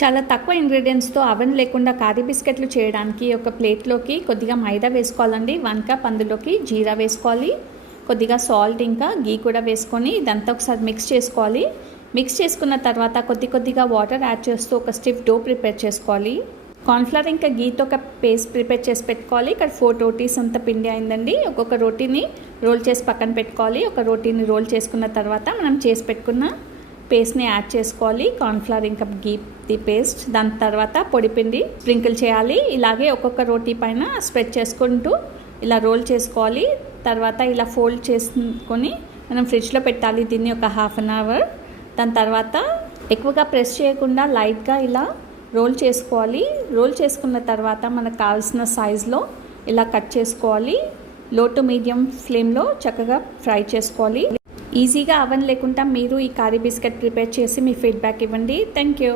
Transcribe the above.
చాలా తక్కువ ఇంగ్రీడియంట్స్తో అవెన్ లేకుండా కారీ బిస్కెట్లు చేయడానికి ఒక ప్లేట్లోకి కొద్దిగా మైదా వేసుకోవాలండి. 1 కప్ అందులోకి జీరా వేసుకోవాలి, కొద్దిగా సాల్ట్ ఇంకా గీ కూడా వేసుకొని ఇదంతా ఒకసారి మిక్స్ చేసుకోవాలి. మిక్స్ చేసుకున్న తర్వాత కొద్దిగా వాటర్ యాడ్ చేస్తూ ఒక స్టిఫ్ డో ప్రిపేర్ చేసుకోవాలి. కార్న్ఫ్లవర్ ఇంకా గీతో ఒక పేస్ట్ ప్రిపేర్ చేసి పెట్టుకోవాలి. ఇక్కడ 4 రోటీస్ అంత పిండి అయిందండి. ఒక్కొక్క రోటీని రోల్ చేసి పక్కన పెట్టుకోవాలి. ఒక రోటీని రోల్ చేసుకున్న తర్వాత మనం చేసి పెట్టుకున్న పేస్ట్ని యాడ్ చేసుకోవాలి. కార్న్ఫ్లవర్ ఇంకా గీ పేస్ట్. దాని తర్వాత పొడిపిండి స్ప్రింకిల్ చేయాలి. ఇలాగే ఒక్కొక్క రోటీ పైన స్ప్రెడ్ చేసుకుంటూ ఇలా రోల్ చేసుకోవాలి. తర్వాత ఇలా ఫోల్డ్ చేసుకొని మనం ఫ్రిడ్జ్లో పెట్టాలి దీన్ని ఒక 1/2 అవర్. దాని తర్వాత ఎక్కువగా ప్రెస్ చేయకుండా లైట్గా ఇలా రోల్ చేసుకోవాలి. రోల్ చేసుకున్న తర్వాత మనకు కావాల్సిన సైజులో ఇలా కట్ చేసుకోవాలి. లో టు మీడియం ఫ్లేమ్లో చక్కగా ఫ్రై చేసుకోవాలి. ఈజీగా అవెన్ లేకుండా మీరు ఈ కారీ బిస్కెట్ ప్రిపేర్ చేసి మీ ఫీడ్బ్యాక్ ఇవ్వండి. Thank you.